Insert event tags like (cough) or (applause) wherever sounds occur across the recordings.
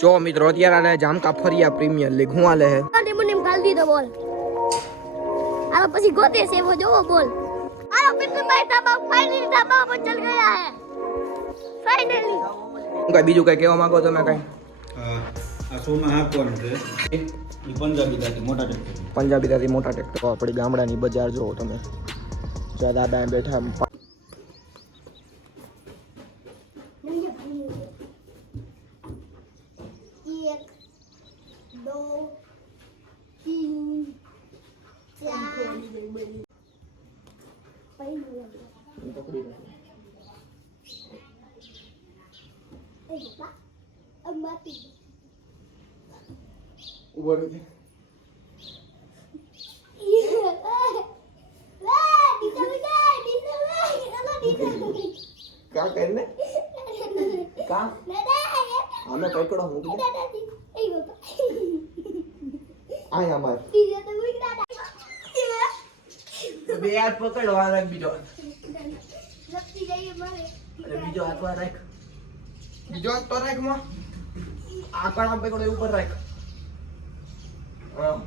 જો મિત્રો અત્યારે આને જામકા ફરિયા પ્રીમિયર લીગ હું આલે હે? આને મને એમ ગાલ દીધો બોલ. આલો પછી ગોતે છે એવો જોવો બોલ. આલો પિન્ટુભાઈ તાબા ફાઇનલી તાબા પર ચલ ગયા હે. ફાઇનલી હું કઈ બીજું કઈ કહેવા માંગો તમે કઈ? આ શોમાં કોણ છે. પંજાબી દાદી મોટા ટ્રેક્ટર પંજાબી દાદી મોટા ટ્રેક્ટર આપણી ગામડાની બજાર જોવો તમે. જ્યાં દાદા બેઠા પા- એક દો તીન ચાર પહેલું એ બા અમાતી કા કરીને? કા? પકડો અમાર. બે હાથ પકડવાના બીજો. અરે બીજો હાથ વાર રાખ. બીજો હાથ તો રાખમાં. આ કણા પકડો એ ઉપર રાખ. આમ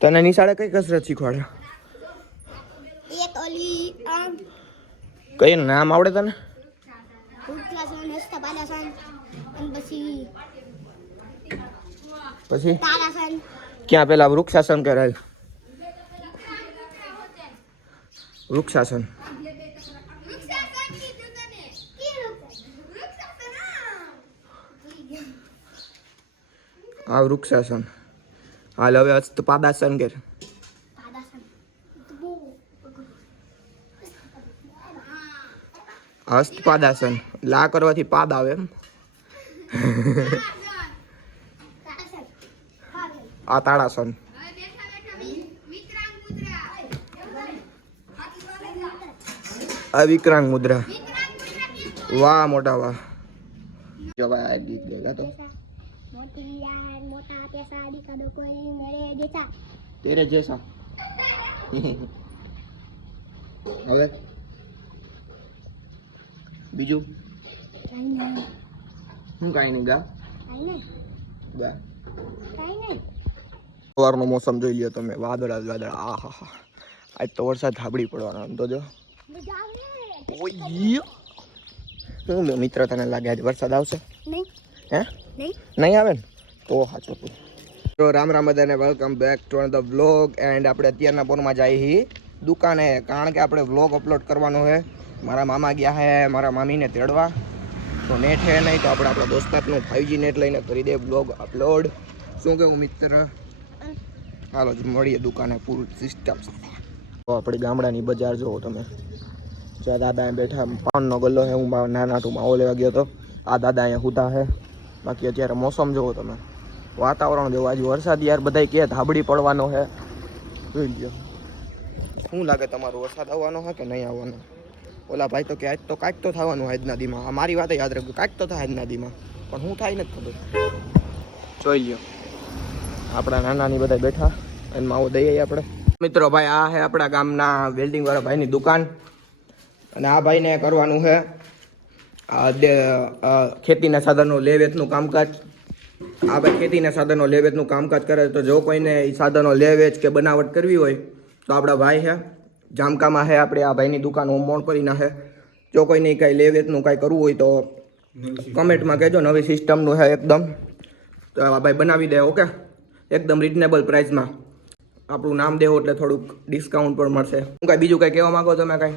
તને નિશાળે કઈ કસરત શીખવાડે? એક ઓલી આમ. કઈ નામ આવડે તને? હસ્તા અને પછી પછી? ક્યાં પેલા વૃક્ષાસન કરાય? વૃક્ષાસન. આ વૃક્ષાસન. હાલ હવે હસ્ત પાદાસન કર. હસ્ત પાદાસન. લા કરવાથી પાદ આવે એમ. (laughs) આ તાળાસન આ વિકરાંગ મુદ્રા. વાહ મોટા વાહ. જો ભાઈ આ ગીત ગયેલા તો. તેરે જેસા. હવે. બીજું? શું હું કાંઈ નહીં ગા ગા કાઈ નહીં. સવારનો મોસમ જોઈ લ્યો તમે. વાદળા જ વાદળા. આ હા હા. આજ તો વરસાદ થાબડી પડવાનો એમ તો જો. હું મિત્ર તને લાગે આજે વરસાદ આવશે? હે? નહીં. આવે ને? તો સાચું તો રામ રામ બધાને welcome back to the vlog and આપણે અત્યારના પોરમાં જઈએ હી દુકાને. કારણ કે આપણે વ્લોગ અપલોડ કરવાનો છે મારા મામા ગયા છે મારા મામીને તેડવા. તો નેટ છે નહીં તો આપણે આપણા દોસ્તારનું ફાઇવજી નેટ લઈને કરી દે બ્લોગ અપલોડ શું કેવું મિત્ર? હાલો જ મળીએ દુકાને ફૂલ સિસ્ટમ સાથે. આપણી ગામડાની બજાર જુઓ તમે. જ્યાં દાદા બેઠા, પાનનો ગલ્લો હું મારા નાના ટુ માવો લેવા ગયો હતો આ દાદા અહીંયા હુતા હે બાકી અત્યારે મોસમ જુઓ તમે. વાતાવરણ જોવો આજે વરસાદ યાર, બધાય કે ધાબડી પડવાનો છે. જોઈ લ્યો. શું લાગે તમારું વરસાદ આવવાનો હે કે નહીં આવવાનો? ઓલા ભાઈ તો કે આજ તો કાંઈક તો થવાનું આજના દીમાં. મારી વાત યાદ રાખજો, કાંઈક તો થાય આજના દીમાં. પણ હું થાય નથી ખબર. જોઈ લ્યો. આપણા નાનાની બધા બેઠા અને માવો દઈએ આપણે. મિત્રો ભાઈ આ છે આપણા ગામના વેલ્ડિંગ વાળા ભાઈની દુકાન. અને આ ભાઈને કરવાનું છે ખેતીના સાધનો લે વેચનું કામકાજ. આ ભાઈ ખેતીના સાધનો લે વેચનું કામકાજ કરે તો જો કોઈને એ સાધનો લે વેચ કે બનાવટ કરવી હોય તો આપણા ભાઈ છે જામકામાં છે આપણે આ ભાઈની દુકાન મોણ કરીને છે જો કોઈને કાંઈ લે વેચનું કાંઈ કરવું હોય તો કમેન્ટમાં કહેજો નવી સિસ્ટમનું છે એકદમ. તો આ ભાઈ બનાવી દે ઓકે? એકદમ રિઝનેબલ પ્રાઇસમાં આપણું નામ દેવો એટલે થોડુંક ડિસ્કાઉન્ટ પણ મળશે. હું કાંઈ બીજું કાંઈ કહેવા માગો તમે કાંઈ?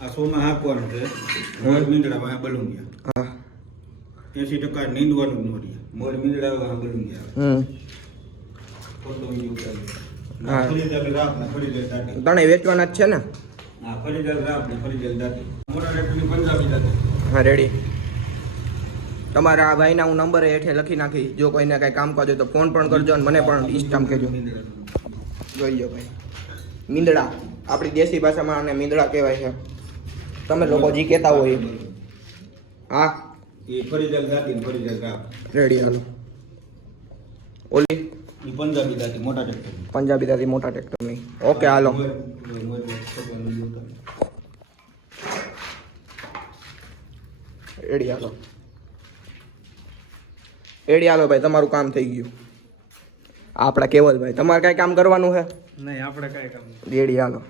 આ છે. મોર મીંદડા બલુંગિયા. હા. એસી ટકા નીંદવાનું જ ન રહે. મોર મીંદડા બલુંગિયા. હમ. વેચવાના જ છે ને? હા ફરીદાલ તમારા આ ભાઈના હું નંબર હેઠે લખી નાખી. જો કોઈને કાંઈ કામ કરજો તો ફોન પણ કરજો અને મને પણ ઇન્સ્ટામ કહેજો. જોઈ લો ભાઈ. મીંદડા. આપણી દેશી ભાષામાં આને મીંદડા કહેવાય છે. તમે લોકો જે કહેતા હોય. હા? રેડી હાલો. ઓલી? પંજાબી દાદી મોટા ટ્રેક્ટર પંજાબી દાદી મોટા ટ્રેક્ટરની ઓકે હાલો. રેડી હાલો. એડી આલો ભાઈ તમારું કામ થઈ ગયું. આપણા કેવલભાઈ તમારે કાંઈ કામ કરવાનું છે? નહીં આપણે કાંઈ કામ એડી આલો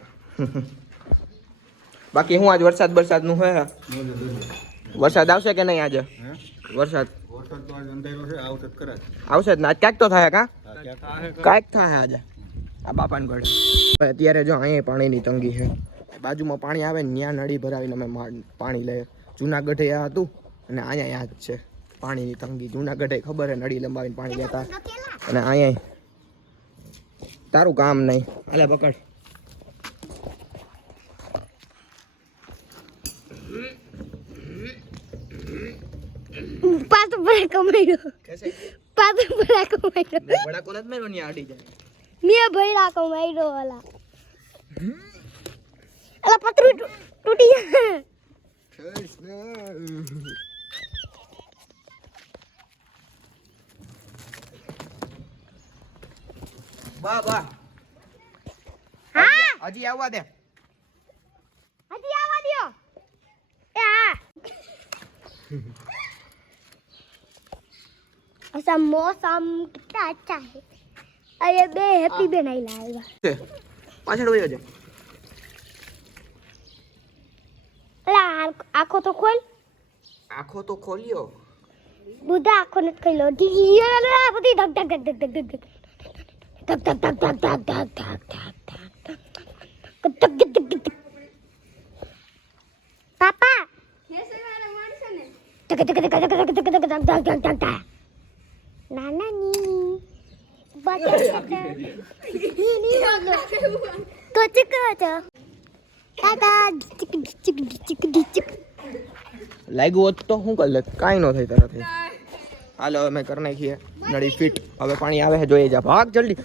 બાકી હું આજ વરસાદ વરસાદનું છે? વરસાદ આવશે કે નહીં આજે? વરસાદ. આવશે જ જ ને? આજ ક્યાંક તો થાય કા? કાંઈક થાય આજે. આ બાપાને ઘડે અત્યારે જો અહીંયા પાણીની તંગી છે. બાજુમાં પાણી આવે ને ત્યાં નળી ભરાવીને અમે પાણી લઈએ જુનાગઢે આ હતું અને અહીંયા યાદ છે. પાણીની તંગી. જૂનાગઢે ખબર હે નળી લંબાવીને પાણી લેતા. અને અહીંયા તારું કામ નહીં. અલે પકડ. પાતો બડા કમાયો પાતો બડા કમાયો વડા કોને મેરો ને આડી જાય. મેં ભૈરા કમાયો ઓલા અલા. પતરું તૂટી જાય બા બા હા હજી આવવા દે હજી આવા દ્યો એ હા ऐसा मौसम कितना अच्छा है अरे बे हैप्पी बे नहीं लाएगा છે પાછળ વયો જા અલા આખો તો ખોલ આખો તો ખોલ્યો બુધા આખો નથી ખોલ્યો ઢીલી અલા બધી ધક ધક ધક ધક ધક ધક ધક ધક ધક ધક ધક ધક ધક ધક પાપા નાના ની ચિક ચિક ચિક લાગ્યું હોત તો શું કરી લે કાંઈ ન થઈ તરત હાલો હવે મેં કરી નાખીએ. નળી ફિટ. હવે પાણી આવે છે જોઈએ જા. ભાગ જલ્દી.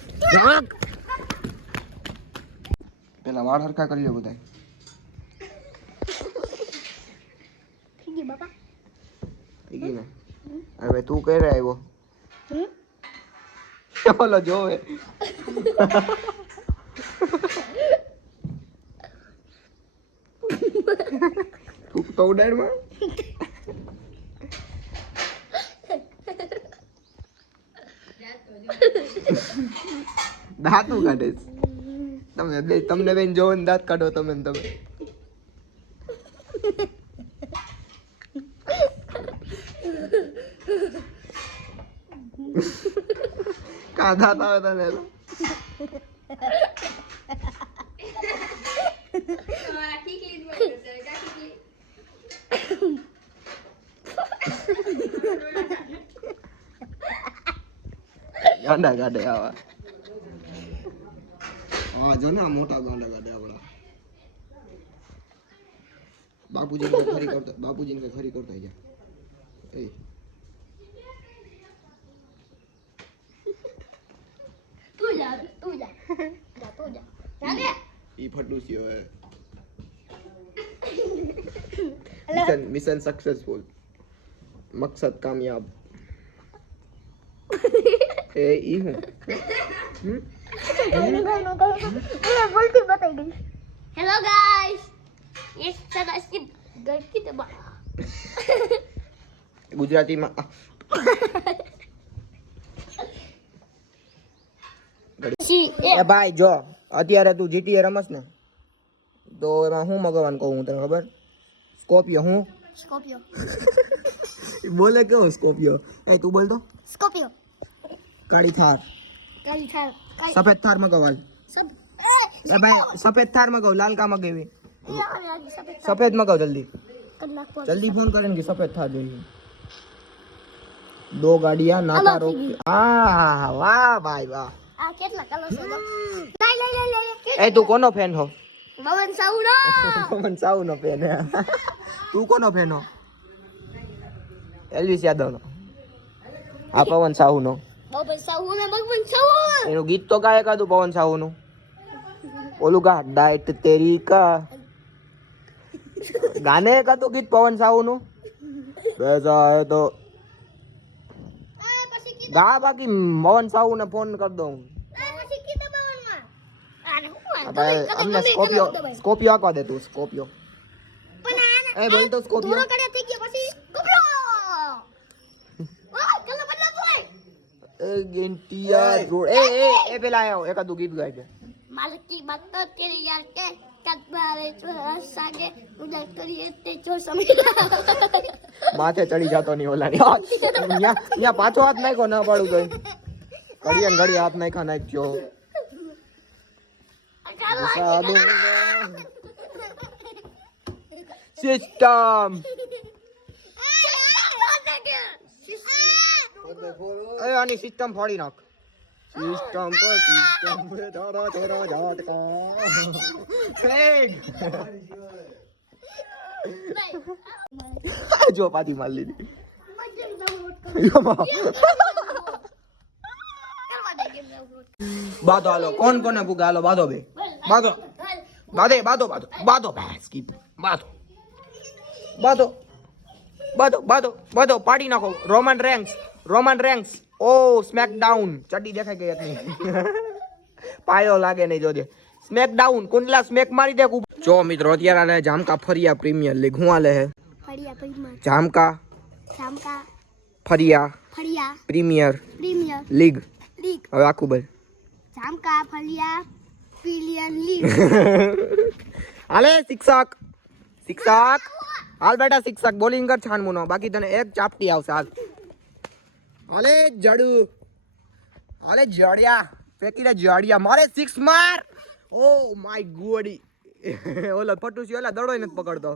પેલા વાળ હરખા કરી લે બધા થઈ ગઈ બાપા. થઈ ગઈ ને? હવે તું કઈ રે આવ્યો? હમ? (laughs) ઓલો જોવે. થૂક તો ઉડાડમાં (laughs) (laughs) દાંતું કાઢે. તમે બે તમને બેન જોવો ને દાંત કાઢો તમે તમે કા દાંત આવે તને? ગાંડા કાઢે આવા હા જો ને આ મોટા ગાંડા કાઢે આપણા બાપુજી ને ખરી કરતો બાપુજી ને ખરી કરતા જા એ તું જા તું જા જા તું જા જાને ઈ ફટુસી હવે મિશન મિશન સક્સેસફુલ મકસદ કામયાબ એ ઈ હું હમ? (laughs) બોલતી બતાઈ ગઈ હેલો ગાઈસ ये सदा इसकी घर की दबा ગુજરાતીમાં (laughs) આ, એ ભાઈ જો અત્યારે તું જીટીએ રમસ ને તો એમાં હું મગવાનું કહું હું તને ખબર સ્કોપિયો હું स्कॉर्पियो બોલે કેવો સ્કોપિયો એ તું બોલ તો स्कॉर्पियो કાળી થાર काली थार काली સફેદ થાર મગાવ હાલ. એ ભાઈ સફેદ થાર મગાવ લાલ કા મગાવી? સફેદ મગાવ જલ્દી. જલ્દી ફોન કરે કે સફેદ થાર જોઈએ. દો ગાડિયા નાતા રોક. આ વાહ ભાઈ વાહ. એ તું કોનો ફેન હો? પવન સાઉનો (laughs) પવન ફેન (laughs) તું કોનો ફેન હો? એલવીસ યાદવનો. આ પવન સાઉનો પવન ને ભગવાન એનું ગીત તો ગાય કાતું પવન સાહુ નું ઓલું ગા ડાયટ તેરી કા. ગાને કા તો ગીત પવન સાહુ નું બેસા તો. ગા બાકી મોહન સાહુ ને ફોન કરી દઉં. હું અમને સ્કોપિયો સ્કોપિયો આપવા દે તું સ્કોપિયો એ બોલ તો સ્કોપિયો દૂરો કરે થઈ ગયો પછી કપડો ઓય કલર બદલા હોય ગેંટિયા રોડ એ એ એ પેલા આયો એકાદ ગીત ગાય છે માલકી બાતો તેરી યાર કે કદબારે છો સાગે ઉડા કરીએ તે છો સમીલા માથે ચડી જાતો ની ઓલા ની ન્યા ન્યા પાછો હાથ નાખ્યો ના પાડું ગઈ ઘડીએ ઘડી હાથ નાખ્યો નાખ્યો સિસ્ટમ એ આની સિસ્ટમ ફાડી નાખ. સિસ્ટમ પર સિસ્ટમ પર તારા, તેરા ઝાટકા જો પાછી માર લીધી. બાધો હાલો, કોણ કોને ભૂગા? હાલો બાધો બે. બાધો બાધે બાધો બાધો બાધો સ્કીપ બાધો બાધો બાધો બાધો બાધો પાડી નાખો. રોમન રેન્ક્સ रोमन रेंग्स ओ स्मैकडाउन चड्डी देखा गया पायो लागे नहीं जो दे स्मैकडाउन कुंडला स्मैक मारी देखो जो मित्र अतियार आले जाम फरिया प्रीमियर लीग हुआ ले है फरिया प्रीमियर फरिया फरिया प्रीमियर प्रीमियर लीग लीग अब आकु बल जाम का प्रीमियर लीग आले शिक्षक शिक्षक हाल बेटा शिक्षक बॉलिंग कर छान मुनो बाकी तने एक चापटी आउसे आज હાલે જડુ. હાલે જડિયા. દે જડિયા. મારે સિક્સ માર. ઓ માય ગોડી ઓલો ફટુસી ઓલા દડોય નથી પકડતો.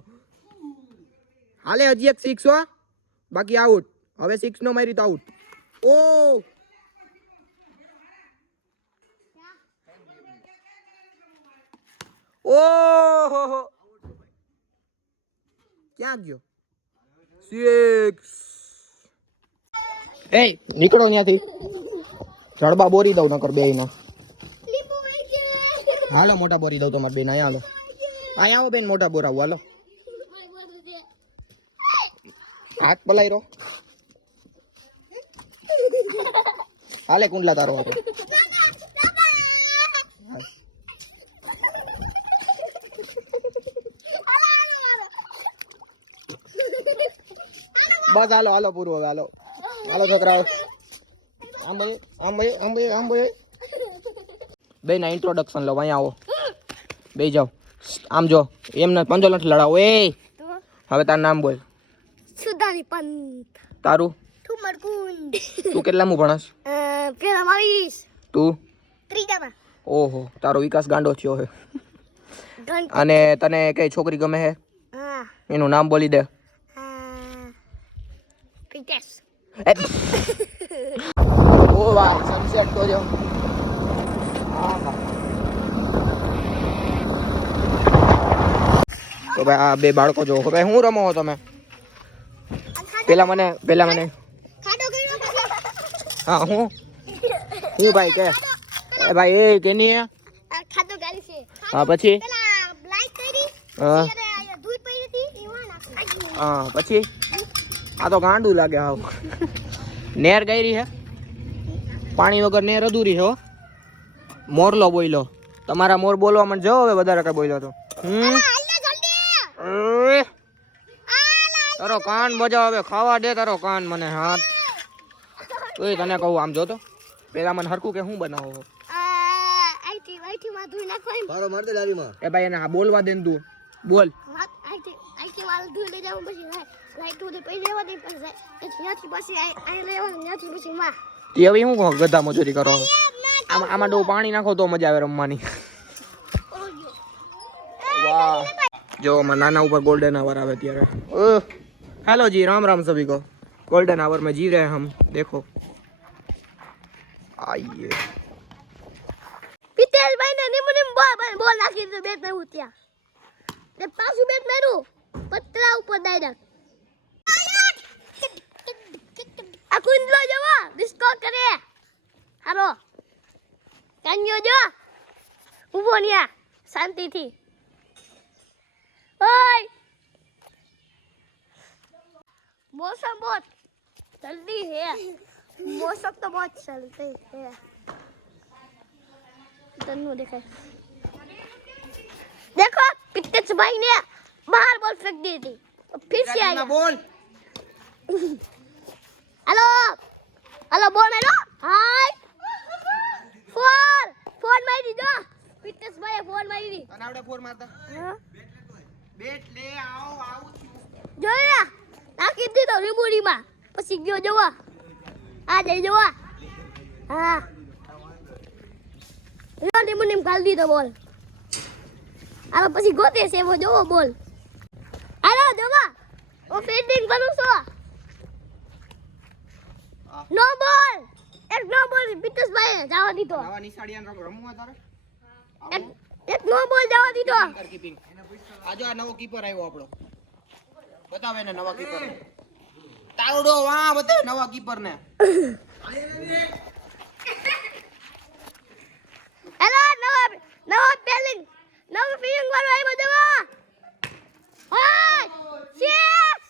હાલે હજી એક સિક્સ હો. બાકી આઉટ હવે સિક્સ નો મારી તો આઉટ ઓ ઓહો ક્યાં ગયો? સિક્સ એ નીકળો ત્યાંથી જડબા બોરી દઉં નકર બે ના હાલો, મોટા બોરી દઉં તમારે બેન અહીંયા હાલો. અહીંયા આવો બેન, મોટા બોરાવું હાલો. હાથ પલાઈ રો હાલે, કુંડલા તારો આપણે બસ, હાલો હાલો, પૂરું હવે, હાલો. હાલો છોકરાઓ. આમ ભાઈ આમ ભાઈ આમ ભાઈ આમ ભાઈ બે ના ઇન્ટ્રોડક્શન લો અહીંયા આવો. બે જાઓ. આમ જો એમને પંજો નથી લડાવો. એ! હવે તારું નામ બોલ. સુધાની પંત તારું? ઠુમર કુંડ તું કેટલામું ભણસ? પેલા માવીસ. તું? ત્રીજામાં. ઓહો તારો વિકાસ ગાંડો થયો છે અને તને કઈ છોકરી ગમે છે હા. એનું નામ બોલી દે હા પ્રિટેશ એ. ઓ વાહ સનસેટ તો જો તો ભાઈ આ બે બાળકો જો ભાઈ હું રમો છો તમે? પેલા મને પેલા મને. હા હું? હું ભાઈ કે? એ ભાઈ એ કે નહીં આ ખાડો ગાડી છે હા. પછી હા પછી? આ તો ગાંડું લાગે હાવ. નેર ગઈ હે? પાણી વગર નેર અધૂરી છે હો. મોરલો બોયલો. તમારા મોર બોલવા મને જો હવે વધારે કઈ બોલ્યો તો. હમ? તારો કાન બજાવ હવે ખાવા દે તારો કાન મને હાથ તોય તને કહું આમ જો તો પેલા મને હરકું કે હું બનાવો એ ભાઈ એને હા બોલવા દે ને તું. બોલ. આઈટી આઈટી વાળું ધોઈ લઈ જાવ પછી લાઈટ ઉધે પૈ લેવા દે પછી ત્યાંથી પછી અહીં લેવાનું ત્યાંથી પછી માં તે હવે હું કહું ગધા મજૂરી કરો આમાં આમાં ડો પાણી નાખો તો મજા આવે રમવાની वाह जो मनाना ऊपर गोल्डन आवर आवे ત્યારે हेलो जी राम राम सभी को गोल्डन आवर में जी रहे हैं हम देखो आइए પિતેશભાઈ ને નિમ નિમ બોલ બોલ બોલ નાખી દીધું બેટ મેં ત્યાં તે પાછું બેટ મેરું પતરા ઉપર ડાયરેક્ટ આ કુંડલો જવો ડિસ્કો કરે હારો કાન્યો જો ઉભો ન્યા શાંતિથી ઓય બોસ બોસ જલ્દી હે मौसम तो बहुत चलते हैं तन्नू देखा देखो कितने भाई ने बाहर बॉल फेंक दी थी और फिर से आया બોલ Halo. Halo, bol main lo Hai. Fuan. Fuan main di dong. Fitness banyak, Fuan main di. Karena udah Fuan mata. Bet le, au, ya Jaya. Akhir di tahun 2005. Pasti gue jawa. Ah, jadi jawa. Ah. Ini nanti mau nim kali itu bol. Halo pasti gue tes ya mau jawa bol. Halo jawa. Oh, feeding baru semua. So. નો બોલ! એક નો બોલ પિતેશભાઈ જવા દીધો. નવા નિશાળિયા રમવા તારે? એક નો બોલ જવા દીધો. આજો આ નવો કીપર આવ્યો આપણો. બતાવે એને નવા કીપર તાવડો વાહ બતાવ નવા કીપર ને. હેલો નવા નવા બેલિંગ નવો ફિલિંગ વાળો આવ્યો જવા હા સિક્સ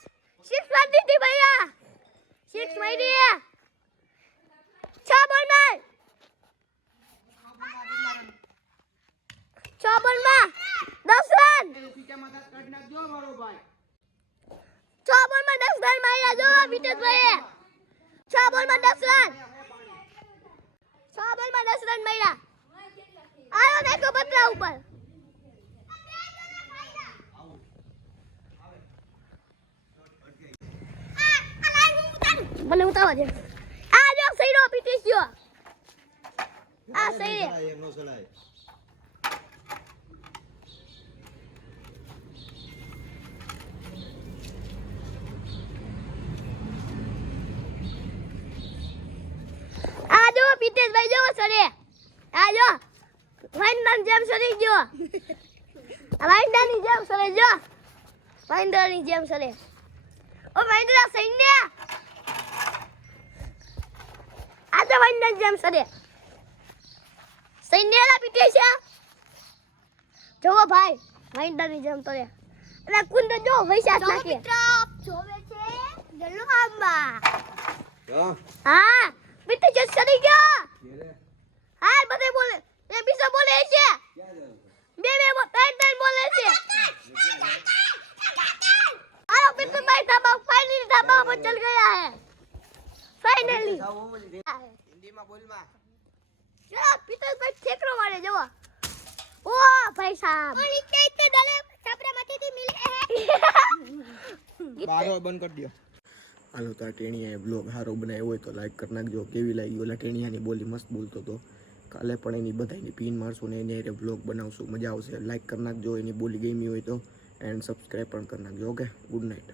સિક્સ મારી દીધી ભૈયા. સિક્સ મારી છ બોલ માર છ બોલમાં દસ રન છ બોલમાં દસ રન માર્યા. જો વિટેશભાઈ છ બોલમાં દસ રન છ બોલમાં દસ રન માર્યા. આયો દેખો પતરા ઉપર. મને ઉતાવળ છે આ જો ગયો પીટીશ જો આ સૈરે આ જો પીટેશભાઈ જો સરે આ જો વાઇન્ડર જેમ સરી ગયો વાઇન્ડરની જેમ સરે જો વાઇન્ડરની જેમ સરે ઓ વાઇન્ડર સૈન્ય આ તો વાઇન્ડર જેમ સરે સૈન્યલા પીટે છે જોવો ભાઈ વાઇન્ડરની જેમ તરે એટલે કુંડ જો વૈશાખ નાખે જોવે છે ગલ્લો આંબા હા પીટે છે સરી ગયા હા બધે બોલે એ બીજો બોલે છે બે બો- ત્રણ ત્રણ બોલે છે આલો પિન્ટુ ભાઈ ધાબા ફાઇનલી ધાબા પર ચલ ગયા હે ફાઇનલી હિન્દીમાં બોલમાં ચલો પિન્ટુ ઠેકરો મારે જવો. ઓ ભાઈ સાહેબ ઓ નીચે ઇતને ડલે છાપરા માંથી મિલે હે. બારો બંધ કરી દો હાલો તો આ ટેણીયાએ બ્લોગ સારો બનાવ્યો હોય તો લાઈક કરી નાખજો. કેવી લાગી ઓલા ટેણીયાની? બોલી મસ્ત બોલતો હતો. કાલે પણ એની બધાની પીન મારશું ને એને બ્લોગ બનાવશું. મજા આવશે. લાઈક કરી નાખજો. એની બોલી ગમી હોય તો. એન્ડ સબસ્ક્રાઈબ પણ કરી નાખજો. Okay good night